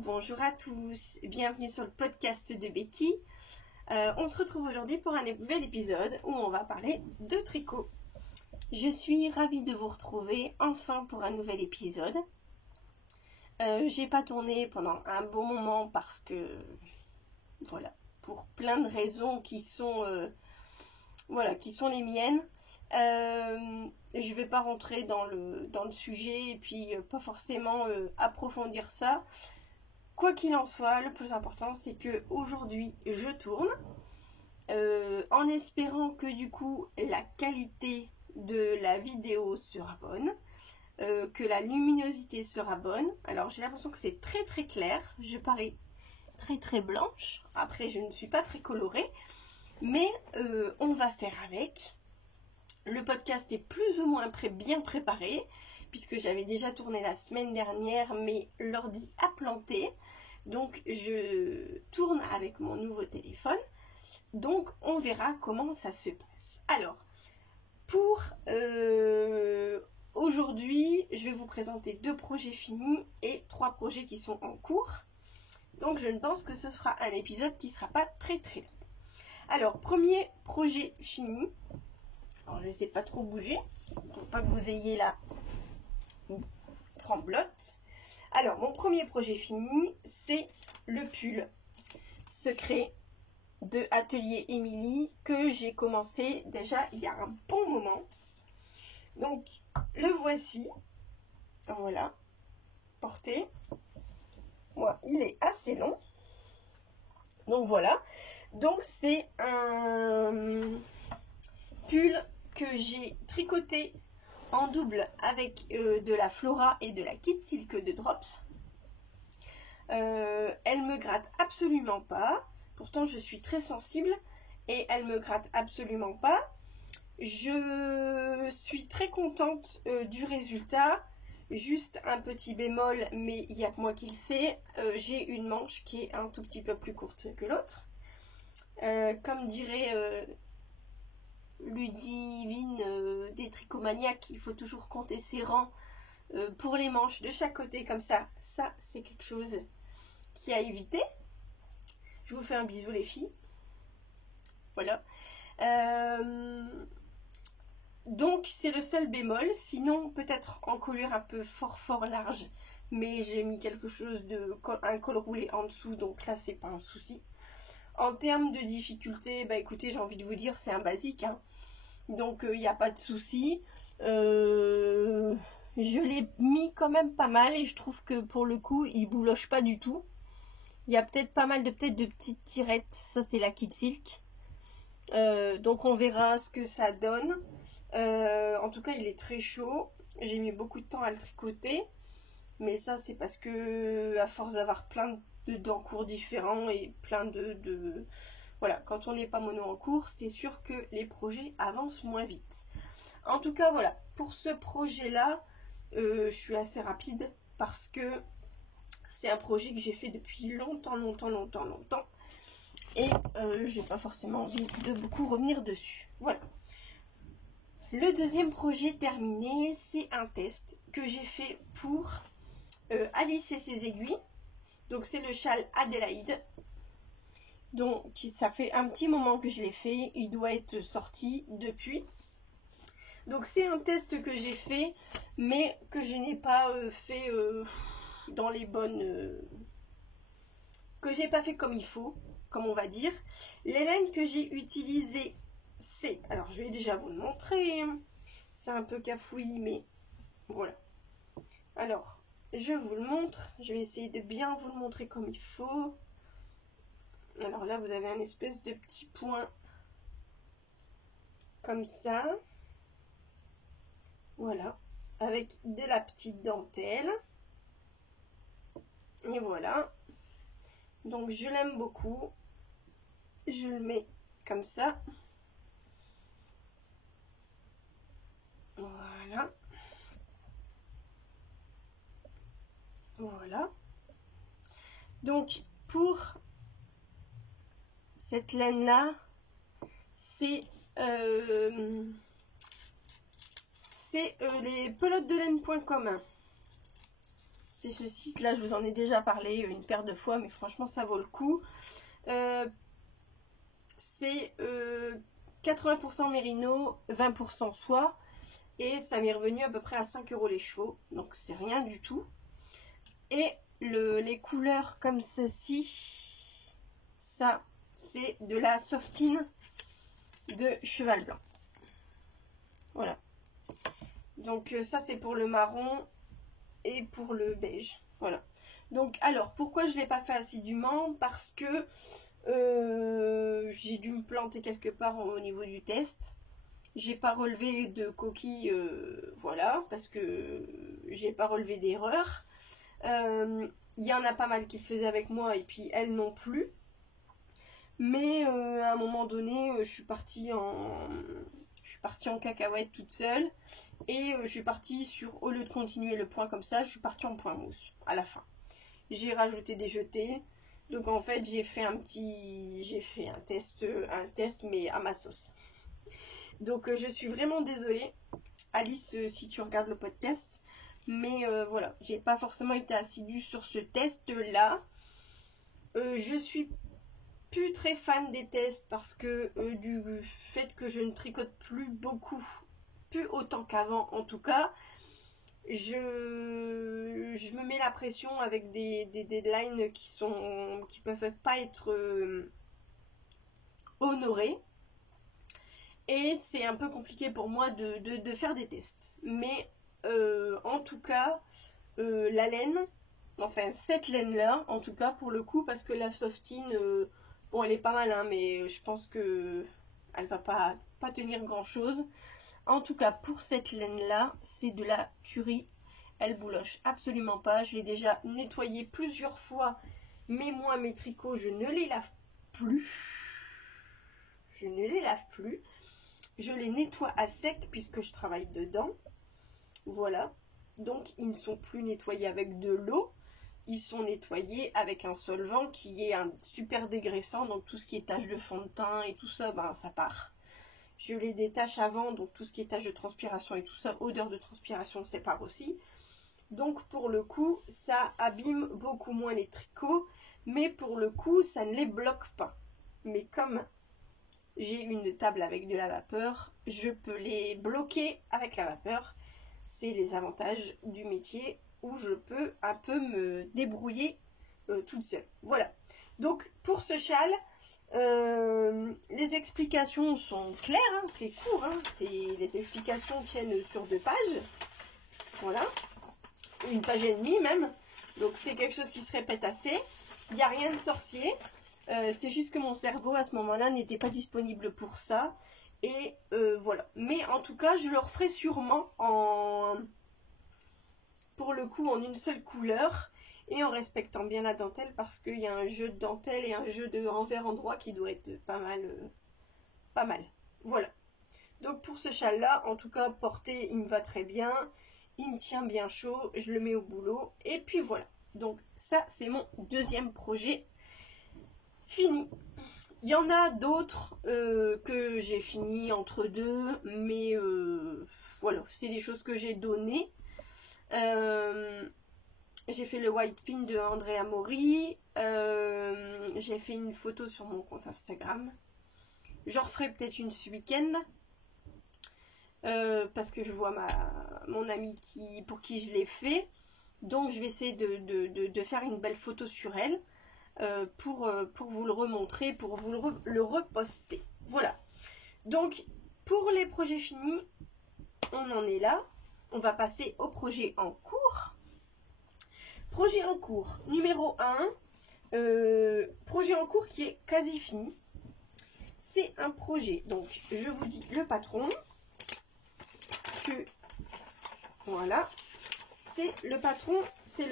bonjour à tous, bienvenue sur le podcast de Becky. On se retrouve aujourd'hui pour un nouvel épisode où on va parler de tricot. Je suis ravie de vous retrouver enfin pour un nouvel épisode. J'ai pas tourné pendant un bon moment parce que, voilà, pour plein de raisons qui sont les miennes. Je vais pas rentrer dans le sujet et puis pas forcément approfondir ça. Quoi qu'il en soit, le plus important c'est que aujourd'hui je tourne en espérant que du coup la qualité de la vidéo sera bonne, que la luminosité sera bonne. Alors j'ai l'impression que c'est très très clair, je parais très très blanche, après je ne suis pas très colorée, mais on va faire avec. Le podcast est plus ou moins bien préparé, puisque j'avais déjà tourné la semaine dernière, mais l'ordi a planté. Donc je tourne avec mon nouveau téléphone. Donc on verra comment ça se passe. Alors, pour aujourd'hui, je vais vous présenter 2 projets finis et 3 projets qui sont en cours. Donc je ne pense que ce sera un épisode qui ne sera pas très très long. Alors, premier projet fini. Alors, je n'essaie pas trop bouger, pour pas que vous ayez la tremblote. Alors, mon premier projet fini, c'est le pull secret de Atelier Émilie que j'ai commencé déjà il y a un bon moment. Donc, le voici. Voilà, porté. Moi, il est assez long. Donc, voilà. Donc, c'est un pull que j'ai tricoté en double avec de la Flora et de la Kid Silk de Drops. Elle me gratte absolument pas. Pourtant, je suis très sensible et elle me gratte absolument pas. Je suis très contente du résultat. Juste un petit bémol, mais il n'y a que moi qui le sais. J'ai une manche qui est un tout petit peu plus courte que l'autre. Comme dirait Ludivine des Tricomaniacs, il faut toujours compter ses rangs pour les manches de chaque côté, comme ça c'est quelque chose qui à éviter. Je vous fais un bisou les filles. Voilà. Donc c'est le seul bémol, sinon peut-être en colure un peu fort large, mais j'ai mis quelque chose un col roulé en dessous, donc là c'est pas un souci. En termes de difficulté, bah écoutez, j'ai envie de vous dire c'est un basique, hein. Donc il n'y a pas de souci. Je l'ai mis quand même pas mal et je trouve que pour le coup il bouloche pas du tout. Il y a peut-être pas mal de petites tirettes. Ça c'est la Kid Silk. Donc on verra ce que ça donne. En tout cas il est très chaud. J'ai mis beaucoup de temps à le tricoter. Mais ça c'est parce que à force d'avoir plein d'encours différents et plein de voilà, quand on n'est pas mono en cours, c'est sûr que les projets avancent moins vite. En tout cas, voilà, pour ce projet-là, je suis assez rapide parce que c'est un projet que j'ai fait depuis longtemps. Et j'ai pas forcément envie de beaucoup revenir dessus. Voilà. Le deuxième projet terminé, c'est un test que j'ai fait pour Alice et ses aiguilles. Donc c'est le châle Adélaïde. Donc ça fait un petit moment que je l'ai fait, il doit être sorti depuis. Donc c'est un test que j'ai fait, mais que je n'ai pas fait dans les bonnes... que j'ai pas fait comme il faut, comme on va dire. Les laines que j'ai utilisées, c'est... Alors je vais déjà vous le montrer. C'est un peu cafouillis, mais voilà. Alors, je vous le montre. Je vais essayer de bien vous le montrer comme il faut. Alors là, vous avez un espèce de petit point comme ça. Voilà. Avec de la petite dentelle. Et voilà. Donc, je l'aime beaucoup. Je le mets comme ça. Voilà. Voilà. Donc, pour cette laine-là, c'est les pelotes de laine.com. c'est ce site-là, je vous en ai déjà parlé une paire de fois, mais franchement, ça vaut le coup. C'est 80% mérino, 20% soie. Et ça m'est revenu à peu près à 5 € les chevaux. Donc, c'est rien du tout. Et les couleurs comme ceci, ça, c'est de la softine de cheval blanc. Voilà. Donc, ça, c'est pour le marron et pour le beige. Voilà. Donc, alors, pourquoi je ne l'ai pas fait assidûment? Parce que j'ai dû me planter quelque part au niveau du test. J'ai pas relevé de coquilles, voilà, parce que j'ai pas relevé d'erreur. Il y en a pas mal qui le faisaient avec moi et puis elles non plus. Mais à un moment donné, je suis partie en cacahuète toute seule. Et je suis partie sur, au lieu de continuer le point comme ça, je suis partie en point mousse à la fin. J'ai rajouté des jetés. Donc en fait, j'ai fait un test mais à ma sauce. Donc je suis vraiment désolée, Alice, si tu regardes le podcast. Mais voilà, j'ai pas forcément été assidue sur ce test-là. Je suis plus très fan des tests parce que du fait que je ne tricote plus beaucoup, plus autant qu'avant en tout cas, je me mets la pression avec des deadlines qui peuvent pas être honorés. Et c'est un peu compliqué pour moi de faire des tests. Mais en tout cas, la laine, enfin cette laine-là, en tout cas pour le coup, parce que la softine, bon elle est pas mal, hein, mais je pense que elle va pas tenir grand-chose. En tout cas, pour cette laine-là, c'est de la tuerie. Elle bouloche absolument pas. Je l'ai déjà nettoyée plusieurs fois, mais moi, mes tricots, je ne les lave plus. Je ne les lave plus. Je les nettoie à sec puisque je travaille dedans. Voilà. Donc, ils ne sont plus nettoyés avec de l'eau. Ils sont nettoyés avec un solvant qui est un super dégraissant. Donc, tout ce qui est taches de fond de teint et tout ça, ben, ça part. Je les détache avant. Donc, tout ce qui est taches de transpiration et tout ça, odeur de transpiration, ça part aussi. Donc, pour le coup, ça abîme beaucoup moins les tricots. Mais pour le coup, ça ne les bloque pas. Mais comme j'ai une table avec de la vapeur, je peux les bloquer avec la vapeur. C'est les avantages du métier où je peux un peu me débrouiller toute seule. Voilà. Donc pour ce châle, les explications sont claires, hein, c'est court. Hein, les explications tiennent sur 2 pages. Voilà. Une page et demie même. Donc c'est quelque chose qui se répète assez. Il n'y a rien de sorcier. C'est juste que mon cerveau à ce moment-là n'était pas disponible pour ça. Et voilà. Mais en tout cas, je le referai sûrement pour le coup en une seule couleur. Et en respectant bien la dentelle parce qu'il y a un jeu de dentelle et un jeu de envers-endroit qui doit être pas mal. Voilà. Donc pour ce châle-là, en tout cas, porté, il me va très bien. Il me tient bien chaud. Je le mets au boulot. Et puis voilà. Donc ça, c'est mon deuxième projet fini. Il y en a d'autres que j'ai fini entre deux, mais voilà, c'est des choses que j'ai données. J'ai fait le white pin de Andrea Mori. J'ai fait une photo sur mon compte Instagram. J'en referai peut-être une ce week-end. Parce que je vois mon amie pour qui je l'ai fait. Donc je vais essayer de faire une belle photo sur elle. Pour vous le remontrer, pour vous le reposter. Voilà. Donc, pour les projets finis, on en est là. On va passer au projet en cours. Projet en cours, numéro 1. Projet en cours qui est quasi fini. C'est un projet. Donc, je vous dis le patron. Voilà. C'est le patron, c'est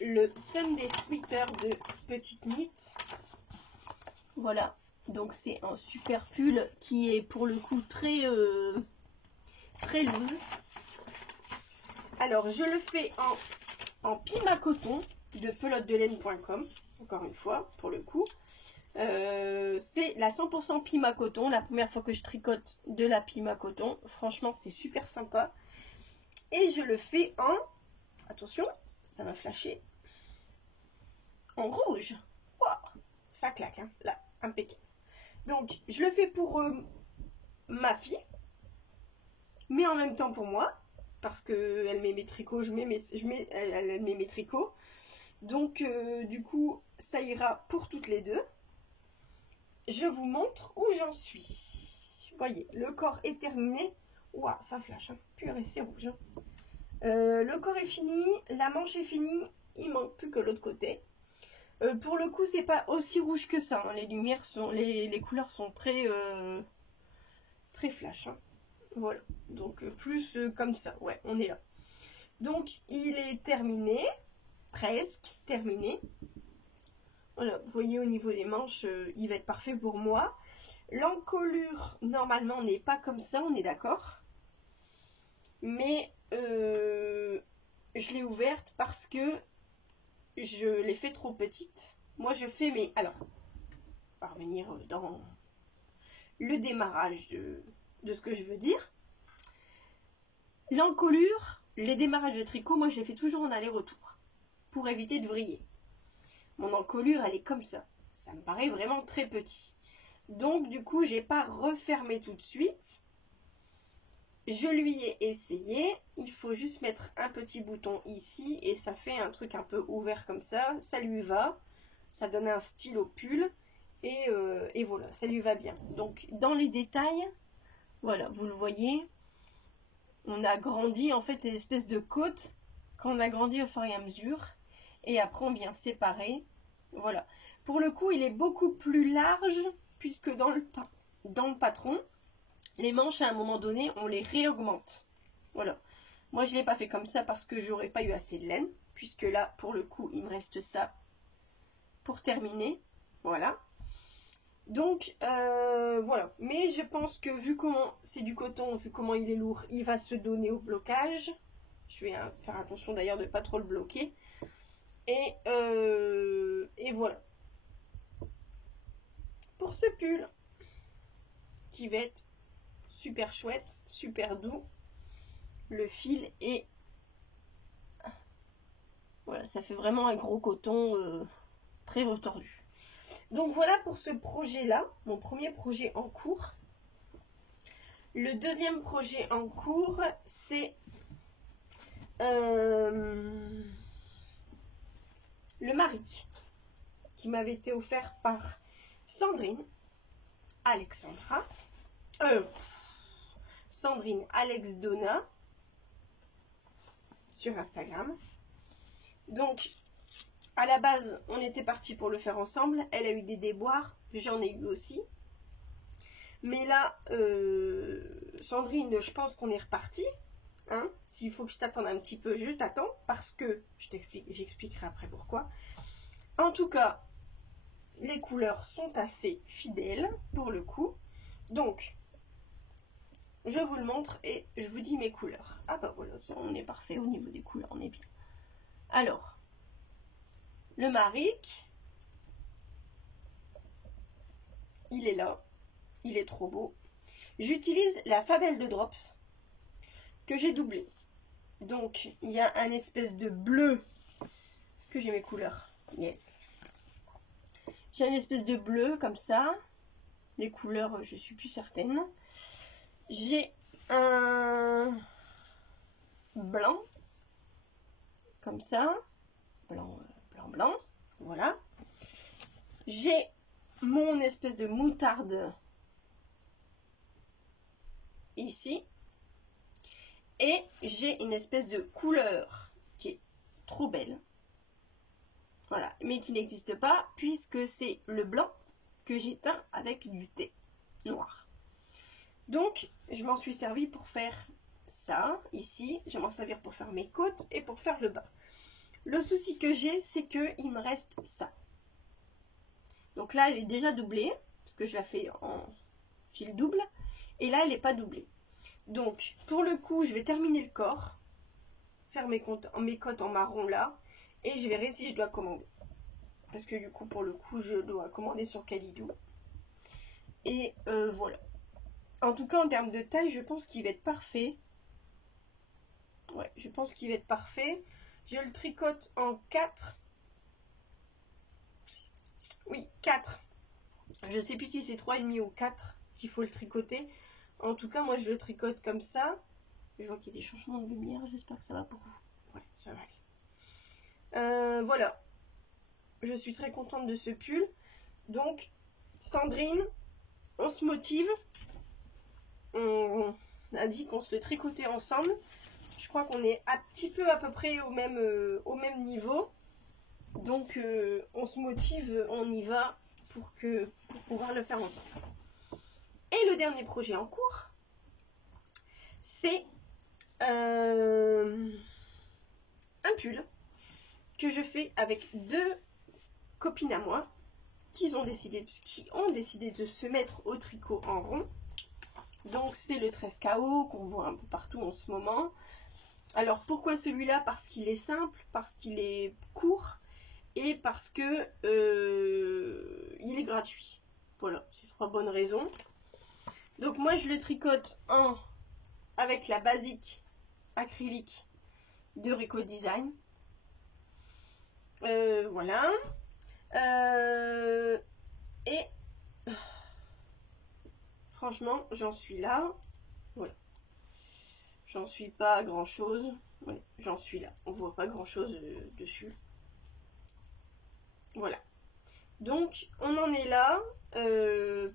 le Sunday Sweater de Petite Knit. Voilà, donc c'est un super pull qui est pour le coup très loose. Alors je le fais en Pima Coton de pelote-de-laine.com, encore une fois pour le coup. C'est la 100% Pima Coton, la première fois que je tricote de la Pima Coton. Franchement c'est super sympa. Et je le fais en... Attention, ça va flasher. En rouge. Wow, ça claque, hein, là, impeccable. Donc, je le fais pour ma fille, mais en même temps pour moi, parce qu'elle met mes tricots, elle met mes tricots. Donc, du coup, ça ira pour toutes les deux. Je vous montre où j'en suis. Voyez, le corps est terminé. Ouah, ça flash, hein. Purée, c'est rouge. Hein. Le corps est fini, la manche est finie, il manque plus que l'autre côté. Pour le coup, c'est pas aussi rouge que ça. Hein. Les lumières sont, les couleurs sont très flash. Hein. Voilà, donc plus comme ça. Ouais, on est là. Donc, il est terminé, presque terminé. Voilà, vous voyez au niveau des manches, il va être parfait pour moi. L'encolure, normalement, n'est pas comme ça, on est d'accord. Mais je l'ai ouverte parce que je l'ai fait trop petite. Moi, je fais mes... Alors, on va revenir dans le démarrage de ce que je veux dire. L'encolure, les démarrages de tricot, moi, je les fais toujours en aller-retour pour éviter de vriller. Mon encolure, elle est comme ça. Ça me paraît vraiment très petit. Donc, du coup, j'ai pas refermé tout de suite. Je lui ai essayé. Il faut juste mettre un petit bouton ici et ça fait un truc un peu ouvert comme ça. Ça lui va. Ça donne un style au pull. Et voilà, ça lui va bien. Donc, dans les détails, voilà, vous le voyez. On a grandi, en fait, les espèces de côtes quand on a grandi au fur et à mesure. Et après, on vient séparer. Voilà. Pour le coup, il est beaucoup plus large puisque dans le patron, les manches, à un moment donné, on les réaugmente. Voilà. Moi, je ne l'ai pas fait comme ça parce que j'aurais pas eu assez de laine. Puisque là, pour le coup, il me reste ça pour terminer. Voilà. Donc, voilà. Mais je pense que vu comment c'est du coton, vu comment il est lourd, il va se donner au blocage. Je vais faire attention d'ailleurs de ne pas trop le bloquer. Et voilà. Pour ce pull, qui va être super chouette, super doux. Le fil est... Voilà, ça fait vraiment un gros coton très retordu. Donc voilà pour ce projet-là, mon premier projet en cours. Le deuxième projet en cours, c'est le mari, qui m'avait été offert par Sandrine Alexandra. Sandrine Alex Donna sur Instagram. Donc, à la base, on était parti pour le faire ensemble. Elle a eu des déboires, j'en ai eu aussi. Mais là, Sandrine, je pense qu'on est reparti. Hein. S'il faut que je t'attende un petit peu, je t'attends. Parce que, j'expliquerai après pourquoi. En tout cas, les couleurs sont assez fidèles pour le coup. Donc, je vous le montre et je vous dis mes couleurs. Ah bah voilà, on est parfait au niveau des couleurs, on est bien. Alors, le Maric, il est là, il est trop beau. J'utilise la Fabelle de Drops que j'ai doublée. Donc, il y a un espèce de bleu. Est-ce que j'ai mes couleurs? Yes. J'ai une espèce de bleu comme ça. Les couleurs, je suis plus certaine. J'ai un blanc, comme ça, blanc, blanc, voilà. J'ai mon espèce de moutarde ici, et j'ai une espèce de couleur qui est trop belle, voilà, mais qui n'existe pas puisque c'est le blanc que j'ai teint avec du thé noir. Donc, je m'en suis servi pour faire ça, ici. Je vais m'en servir pour faire mes côtes et pour faire le bas. Le souci que j'ai, c'est qu'il me reste ça. Donc là, elle est déjà doublée, parce que je la fais en fil double. Et là, elle n'est pas doublée. Donc, pour le coup, je vais terminer le corps, faire mes côtes en marron là, et je verrai si je dois commander. Parce que du coup, pour le coup, je dois commander sur Calidou. Et voilà. En tout cas, en termes de taille, je pense qu'il va être parfait. Ouais, je pense qu'il va être parfait. Je le tricote en 4. Oui, 4. Je sais plus si c'est 3,5 ou 4 qu'il faut le tricoter. En tout cas, moi je le tricote comme ça. Je vois qu'il y a des changements de lumière, j'espère que ça va pour vous. Ouais, ça va aller. Voilà. Je suis très contente de ce pull. Donc, Sandrine, on se motive. On a dit qu'on se le tricotait ensemble. Je crois qu'on est un petit peu à peu près au même niveau. Donc, on se motive, on y va pour pouvoir le faire ensemble. Et le dernier projet en cours, c'est un pull que je fais avec 2 copines à moi qui ont décidé de se mettre au tricot en rond. Donc c'est le 13KO qu'on voit un peu partout en ce moment. Alors pourquoi celui-là? Parce qu'il est simple, parce qu'il est court et parce que il est gratuit. Voilà, c'est 3 bonnes raisons. Donc moi je le tricote avec la basique acrylique de Rico Design. Voilà. Et franchement, j'en suis là. Voilà. J'en suis pas à grand chose. Ouais, j'en suis là. On voit pas grand chose dessus. Voilà. Donc, on en est là.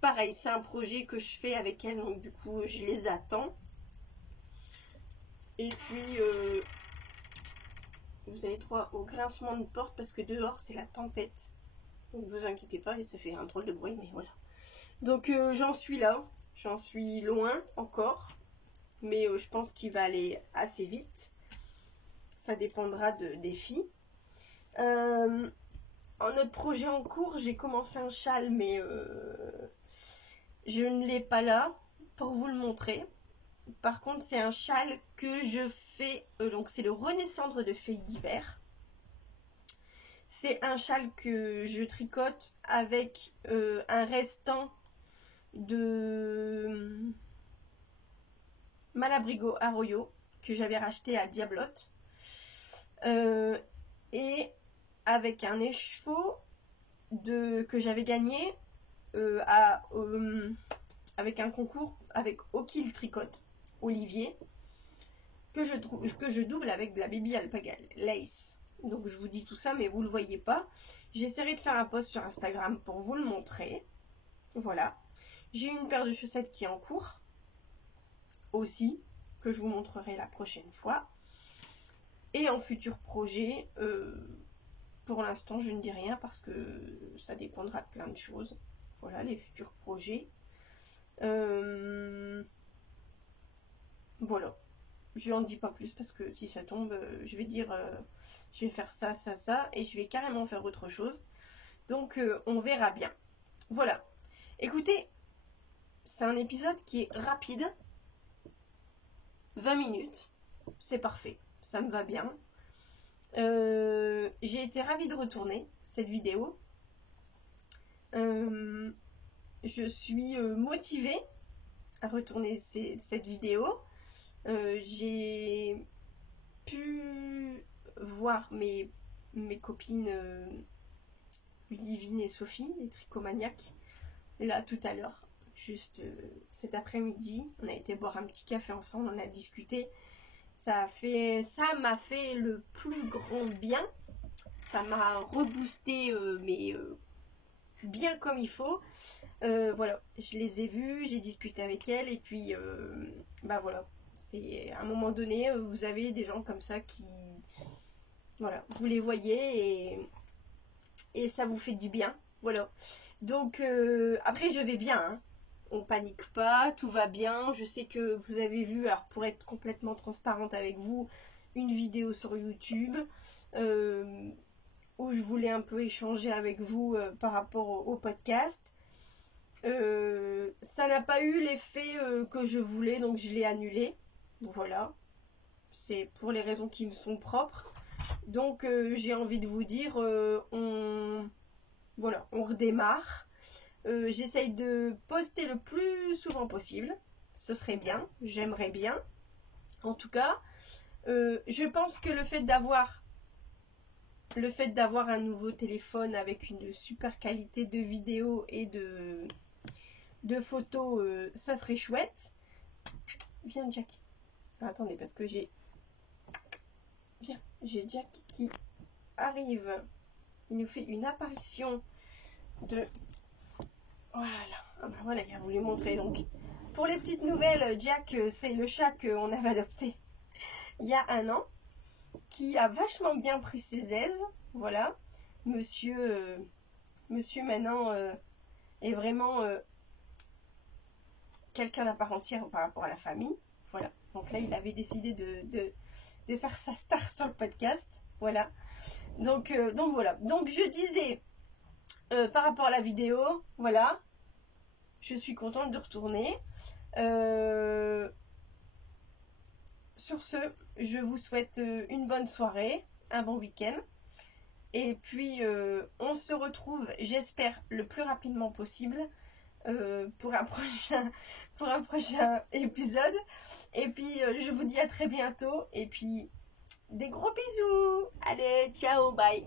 Pareil, c'est un projet que je fais avec elle. Donc, du coup, je les attends. Et puis, vous avez droit au grincement de porte parce que dehors, c'est la tempête. Donc, vous inquiétez pas, et ça fait un drôle de bruit, mais voilà. Donc, j'en suis là. J'en suis loin encore. Mais je pense qu'il va aller assez vite. Ça dépendra des filles. En autre projet en cours, j'ai commencé un châle, mais je ne l'ai pas là pour vous le montrer. Par contre, c'est un châle que je fais, donc c'est le Renaissandre de Fées d'hiver. C'est un châle que je tricote avec un restant de Malabrigo Arroyo que j'avais racheté à Diablotte. Et avec un écheveau que j'avais gagné avec un concours avec O'Kill Tricote, Olivier, que je double avec de la Baby Alpaga Lace. Donc je vous dis tout ça, mais vous ne le voyez pas. J'essaierai de faire un post sur Instagram pour vous le montrer. Voilà. J'ai une paire de chaussettes qui est en cours aussi, que je vous montrerai la prochaine fois. Et en futur projet, pour l'instant je ne dis rien parce que ça dépendra de plein de choses. Voilà les futurs projets. Voilà. Je n'en dis pas plus parce que si ça tombe, je vais dire je vais faire ça, ça, ça, et je vais carrément faire autre chose. Donc on verra bien. Voilà. Écoutez, c'est un épisode qui est rapide. 20 minutes. C'est parfait. Ça me va bien. J'ai été ravie de retourner cette vidéo. Je suis motivée à retourner cette vidéo. J'ai pu voir mes copines Ludivine et Sophie, les tricomaniaques, là tout à l'heure, juste cet après-midi. On a été boire un petit café ensemble, on a discuté. Ça m'a fait le plus grand bien. Ça m'a reboosté, mais bien comme il faut. Voilà, je les ai vues, j'ai discuté avec elles, et puis bah voilà. C'est à un moment donné, vous avez des gens comme ça qui, voilà, vous les voyez et ça vous fait du bien, voilà. Donc après je vais bien, hein. On panique pas, tout va bien. Je sais que vous avez vu, alors pour être complètement transparente avec vous, une vidéo sur YouTube où je voulais un peu échanger avec vous par rapport au podcast. Ça n'a pas eu l'effet que je voulais, donc je l'ai annulé. Voilà, c'est pour les raisons qui me sont propres. Donc j'ai envie de vous dire, voilà, on redémarre. J'essaye de poster le plus souvent possible. Ce serait bien, j'aimerais bien. En tout cas, je pense que le fait d'avoir le fait d'avoir un nouveau téléphone avec une super qualité de vidéo et de photos, ça serait chouette. Viens Jack. Attendez, parce que j'ai Jack qui arrive. Il nous fait une apparition de... Voilà. Ah ben voilà, il a voulu montrer. Donc, pour les petites nouvelles, Jack, c'est le chat qu'on avait adopté il y a 1 an, qui a vachement bien pris ses aises. Voilà. Monsieur maintenant est vraiment quelqu'un d'à part entière par rapport à la famille. Voilà. Donc là, il avait décidé de faire sa star sur le podcast. Voilà. Donc voilà. Donc je disais, par rapport à la vidéo, voilà. Je suis contente de retourner. Sur ce, je vous souhaite une bonne soirée, un bon week-end. Et puis, on se retrouve, j'espère, le plus rapidement possible pour un prochain épisode. Et puis, je vous dis à très bientôt. Et puis, des gros bisous. Allez, ciao, bye.